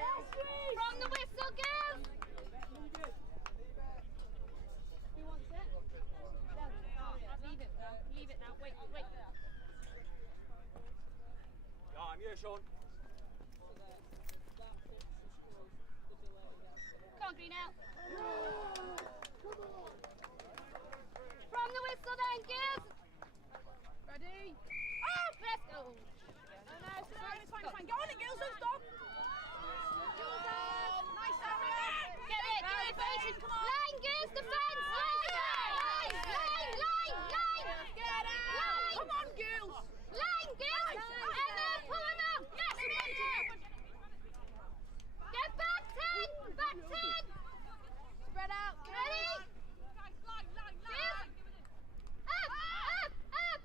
From the whistle, girls! Who wants it? Leave it now. Leave it now. Wait. Yeah, I'm here, Sean. Come on, Green out. From the whistle then, girls! Ready? Up! Let's go! Oh no, it's fine. Go on it, girls, don't stop. Nice area. Get it, come on. Line, girls, defence! Line! Get out. Line! Come on, girls. Line, girls! Emma, pull them up! Yes! Get back 10! Back 10! Spread out. Ready? Girls! Up!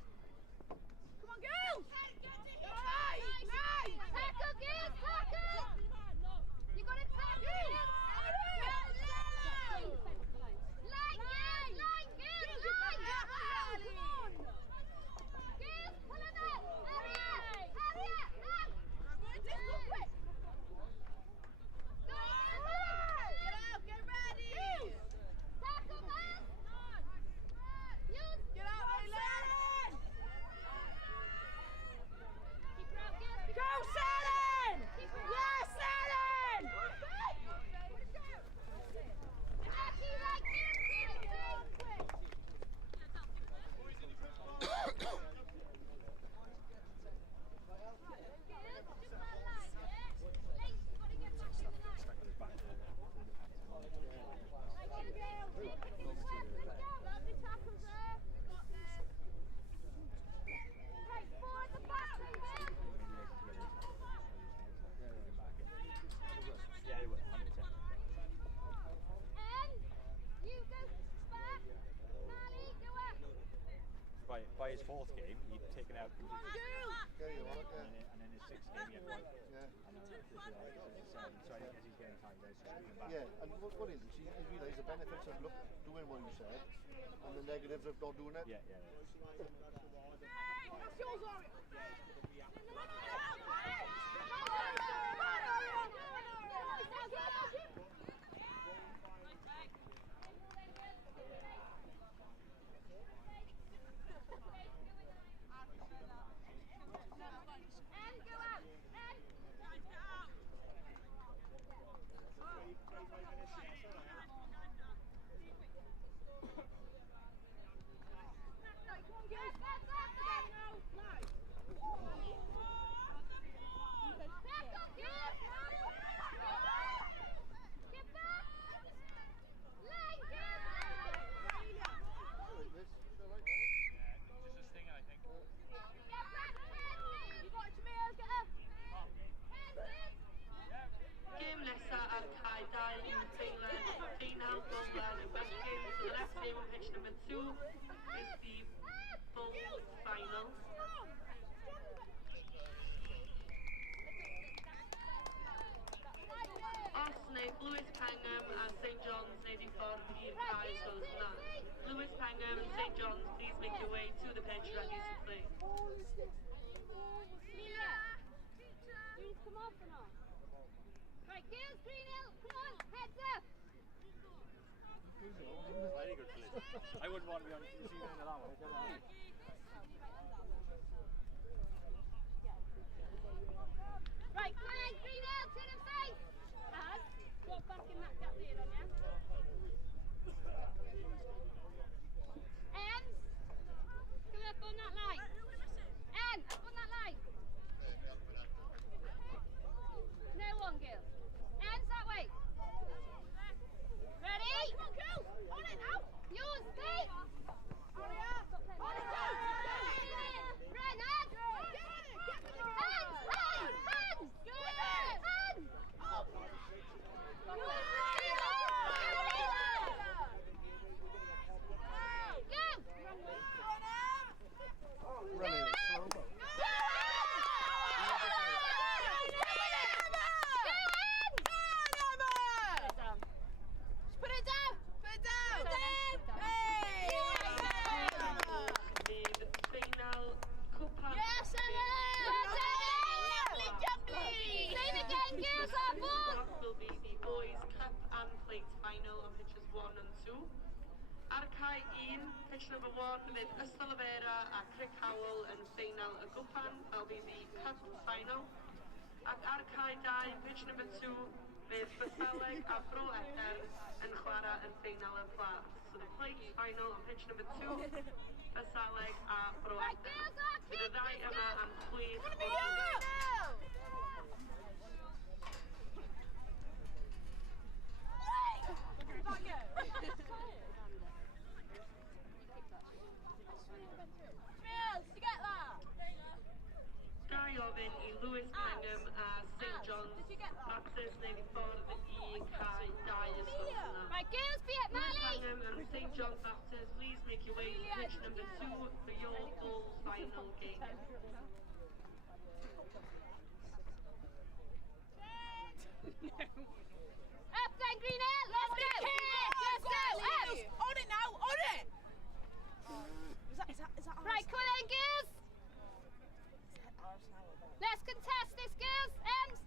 Come on, girls. Nice. Tackle, girls, tackle! You got to tackle! Line, girls! Girls, pull them up! Harriet! Up! Get out. Get ready. Tackle, man! Get out, Layla. Keep her out, girls! Go, Salen. Yes, Salen. Jackie, right, girls! Yeah, he will, 100%. And you go back. Mally, go up. By his fourth game, he'd taken out completely. Yeah. And then his sixth game, he had one. Yeah. And so I guess he's getting tired, he's just moving back. Yeah, and what is it? You realise the benefits of doing what you said and the negatives of not doing it. Yeah. That's yours, Aria. And go out. And get back. Line, Just a stinger, I think. get back. You got it, Jamil. Get up. Game Nessa and Kai Dye in Finland, Final Homeland and West Game. So the last game on pitch number 2 is the Bulls final. Osnabrück, Lewis Pangham and St John's Lady Ford i'r prize goes tonight. Lewis Pangham and St John's, please make your way to the pitch ready to play. Please come off or not? Right, girls, Green Hill, come on, heads up. Very good finish. I wouldn't want to be on the receiving end of that one. Right, come on, Green Hill, turn and face. Az, drop back in that gap there, on ya. Ems, come up on that line. Em, up on that line. No one, girls. Ems, that way. Ready? Come on, girls. On it now. Yours, stay. Aria. On it, go. Ren, hands. Get on it. Get on it. Hands. Good. girls, our ball! What will be the boys' cup and plate final on pitches 1 and 2. Arcai 1, pitch number 1 with Ystalyfera a Crick Howell yn final y gwpan. That'll be the cup final. Ac Arcai 2, pitch number 2 with Bysaleg a Bro Eder yn chwarae yn final y plas. So the plate final on pitch number 2, Bysaleg a Bro Right, Eder. girls, our Bydd y ddau yma am chwith o Dau ofyn I Lewis Pengham a St John's Baptist neu i ffordd I cael 2 ysgol yna. Right, girls, be it, Lewis Mally! Pengham and St John's Baptist, please make your way to pitch number 2 for your full final game. Up then, Greenhill! Let's go! Let's go! Up! On it now, on it! Is that ours? Right, come on then, girls! Let's contest this, girls! Ems!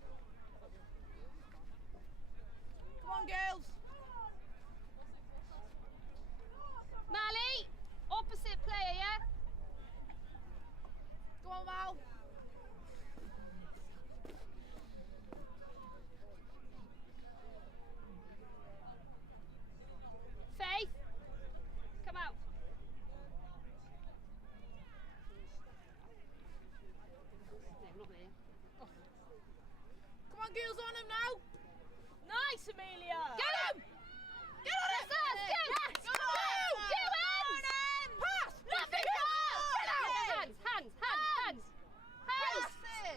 Come on, girls. Mally! Opposite player, yeah? Go on, Mal. Faith! Come out. No, not there. Come on, girls, on him now. Nice, Amelia. Get him! Get on it. Go! Go, Go, Ems! Pass. Nothing! Hands! Hands! Hands! Hands!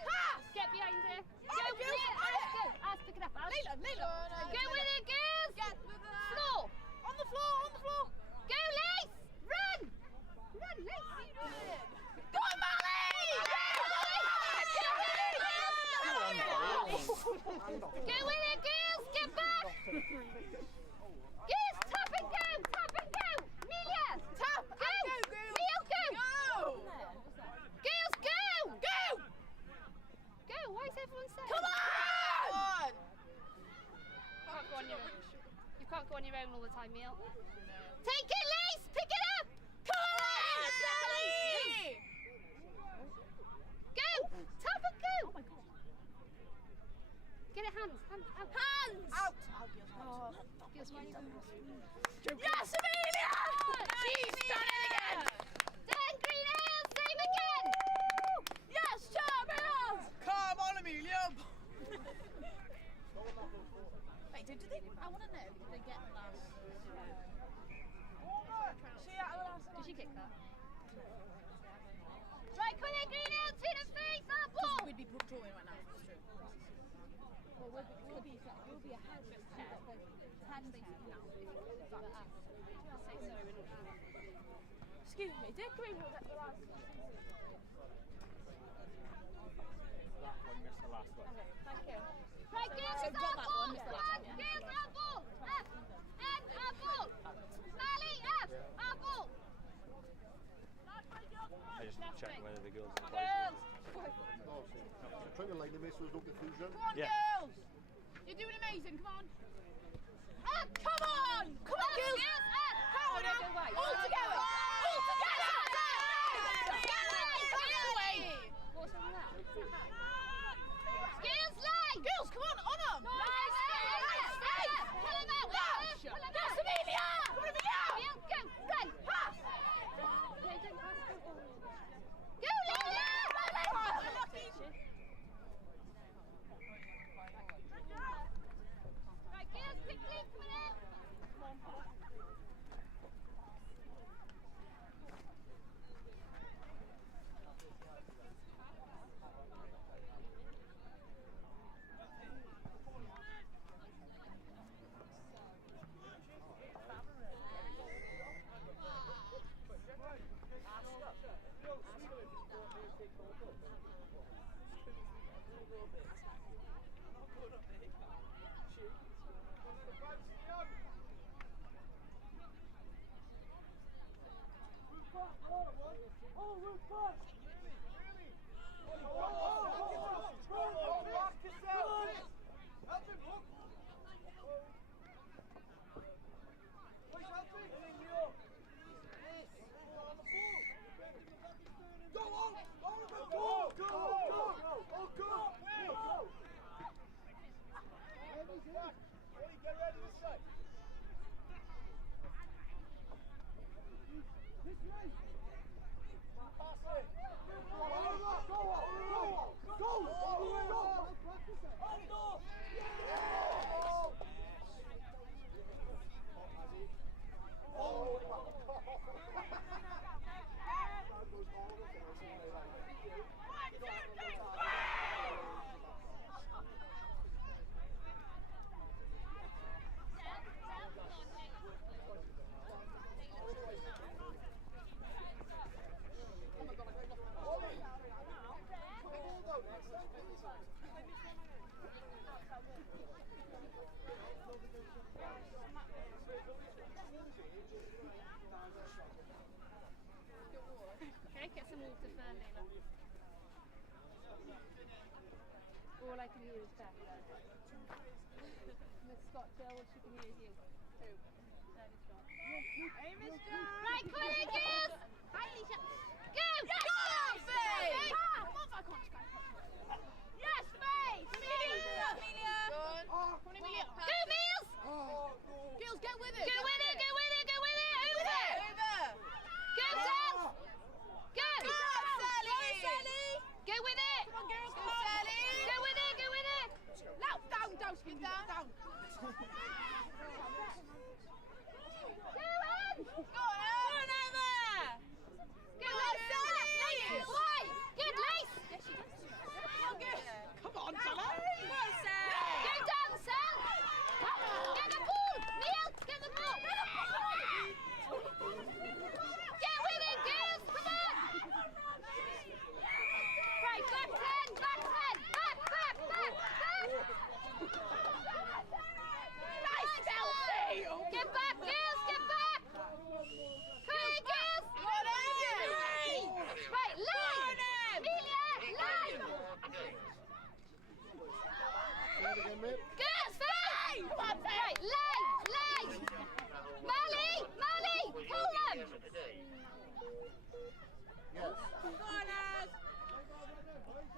Pass. Get behind her. On it, girls, yeah, on Alice, it. go. Alice, pick it up, Alice. Leila. Go with it, girls! Get with her. Floor! On the floor, on the floor. Go, Lace! Run! Run, Lace! Go on, Molly! Go with it, girls! Get back! Girls, tap and go! Tap and go! Amelia! Tap Go! and go, girls. Neil, go! Go. Girls, go! Go. Go! Why is everyone saying? Come on. Can't go on your own. You can't go on your own all the time, Neil. Take it, Lace! Pick it up! Come on, Sally. Go! Tap and go! Oh my god. Get it, hands, hands, out. Hands. Out. Girls, why are you doing this? Yes, Amelia. She's done it again. Dan Greenhill, same again! Yes, champions. Come on, Amelia. Wait, did they? I want to know. Did they get the last? She out of the last. Did she kick that? Right, come on, Greenhill, to the face, up ball! We'd be drawing right now. It's true. We'll be ahead of 10 now. Excuse me, did Greenhill get the last? That one missed the last one. Thank you. Right, girls, So up got that ball! one, missed the last one, yeah. Girls, up ball! Up! And up ball! Mally, up! Up ball! I just checked whether the girls and Girls. No, see. I'm trying to line them in so there's no confusion. Come on, Yeah. girls. You're doing amazing. Come on. Up. Come on. Come on, girls. Girls, up! Power Oh, no, now. go right. All together. All together. What's wrong with that? Girls, line! Girls, come on, on them. Nice! Pull him out! Pull him Yes, out! Amelia. Come on, Amelia. Neil, go! Run! Pass. No, don't pass the ball. Go, Leila! Right, girls, quickly, come on out! Okay, get some water for Layla. All I can hear is Beth. Miss Scott Jill, all she can hear is you. Who? Scott. Hey, Miss John. Right, quick, girls! Hi, Alicia. Go! Yes, Faith! Come on, back on. Yes, Faith! Amelia! Amelia! Come on, Amelia. Go, Meals! Girls, get with it. Go with it, go with it, go with it! Over! Over. Go, Dad! Go! Go, Sally! Go with it! Come on, girls, go, Sally! Go with it, go with it! Now, down, skin down. Go on! Go on, Emma! Go, Lace! Why? Good, Lace! Come on, Sally! Go down, Sal! Get the ball! Neil, get the ball! Get with it, girls! Come on! Right, back 10! Back 10! Back! Nice, Chelsea! Get back, girls! Get back! Come on, girls! Right, line! Amelia, line! Say it again, mate. Girls, face! Right, line! Molly! Pull them! Yes.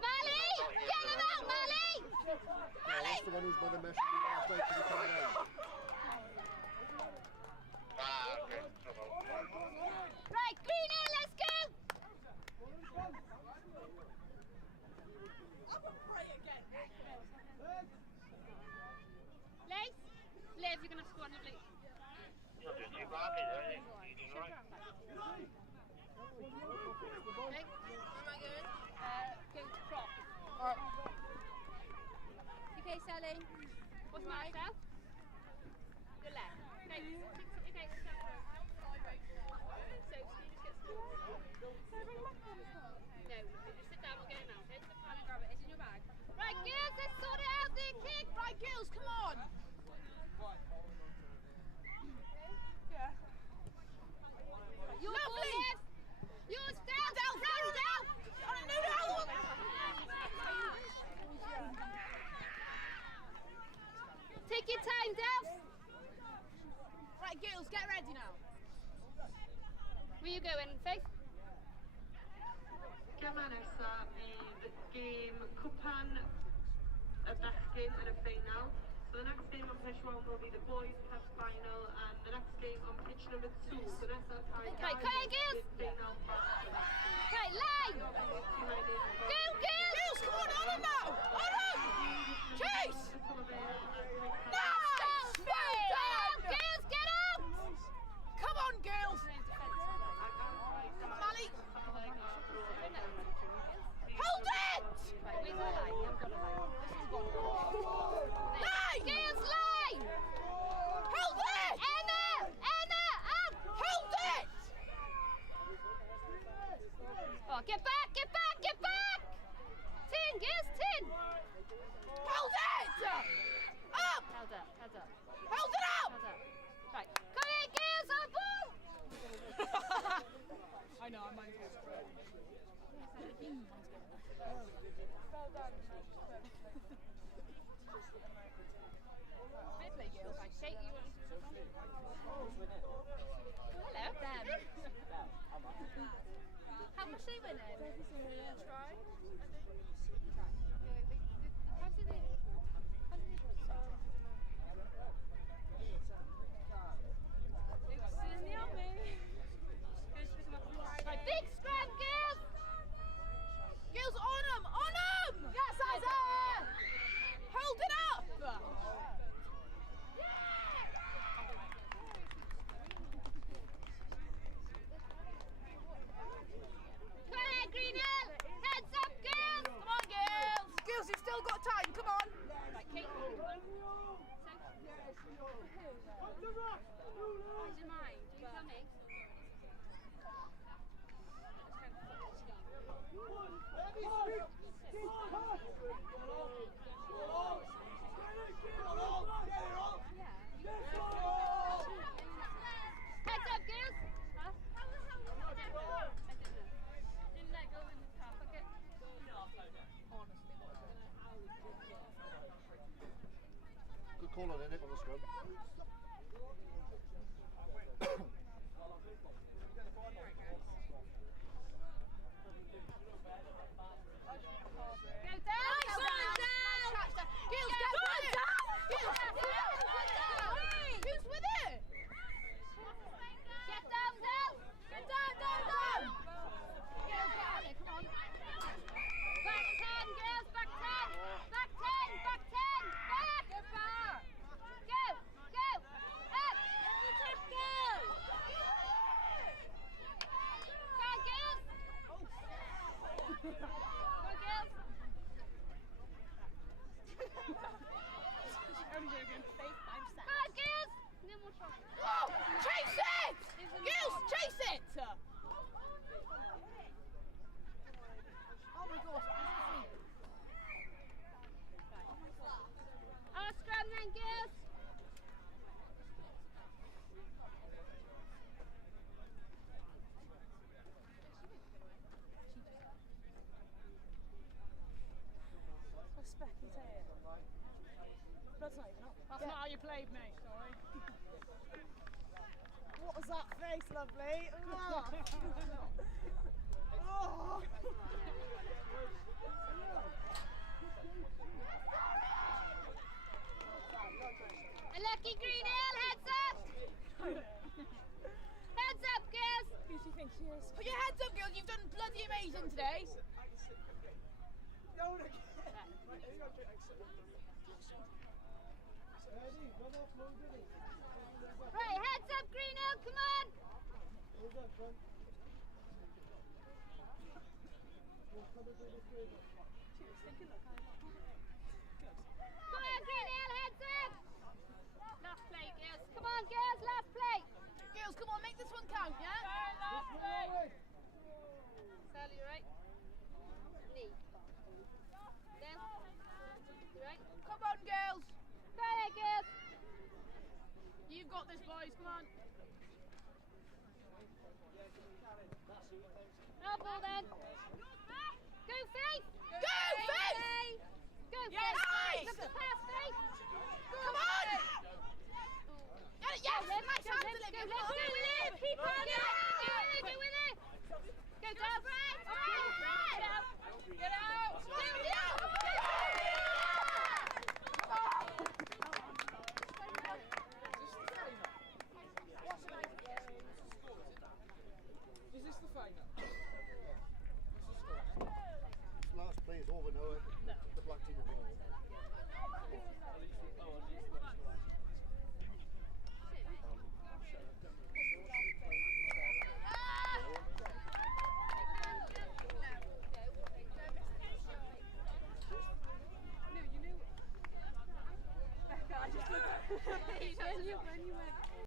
Molly! Get them out, Molly! That's the one who's by the mesh last night to be coming out. Right, Greener, let's go! Lace? Liv, you're going to have to go on your blue. Okay. Go to prop. Okay, Sally. What's my Sal? Your left. Okay, okay, so Steve gets no, just sit down, we'll get it now. Okay, sit down and grab it. It's in your bag. Right, girls, let's sort it out there, kick. Right, girls, come on! Your ball, Lovely. Liv. Yours down, round out. On a noodle! Take your time, Delph. Right, girls, get ready now. Where you going, Faith? Gema nesa bydd gêm cwpan y bechgyn yn y final. So the next game on pitch 1 will be the boys cup final, and the next game on pitch number 2. So that's our Right, come on, girls. final part. Right, line. Go, girls. Girls, come on them now! On them! Chase! Stop, down. Girls, get out. Come on, girls! Molly! Hold it! Right, where's the line? You haven't got a line. This one's gone. Line! Girls, line. Hold it! Emma, up. Hold it! Oh, get back. Tin, girls, tin. Hold it! Up! Held up. Hold it up! Held up. Right, come here, girls, on ball. I know, I might as well spread. Play, girls. Right, shake you want to hello. Them. How much they winning? Try. How did they? Colin in it on the scrum. Go down. Nice one, down. Gills, go down. Gills, down. Who's with it? Get down, Del. Get down, down, down. Girls, get on it, come on. Back 10, girls, back 10. Back 10, back 10. Back. Get back. Go, go. Up. Go. Go, girls. Go, girls. Go, girls. No more trying. Whoa, chase it! Gills, chase it! Oh my gosh, Our scrum then, girls. What's Specky saying? Blood's not even up. That's not how you played me, sorry. What was that face, lovely? Oh. A lucky green hill, heads up. Heads up, girls. Who do you think she is? Put your heads up, girls. You've done bloody amazing today. Right, heads up, green hill, come on. Come on, green hill, heads up. Last play, girls. Come on, girls, last play. Girls, come on, make this one count, yeah? Sally, you right? Knee. Then. You right? Come on, girls. Go ahead, girls. You've got this, boys, come on. No ball then. Go, Faith. Go, Faith! Go, Yes, Faith. nice. Look at the pass, Faith. Come on! Get it, yes! Go, Nice go, hands, let's Olivia. go, let's go with it. Keep on, go with it. Go with it. Go, down. Get out!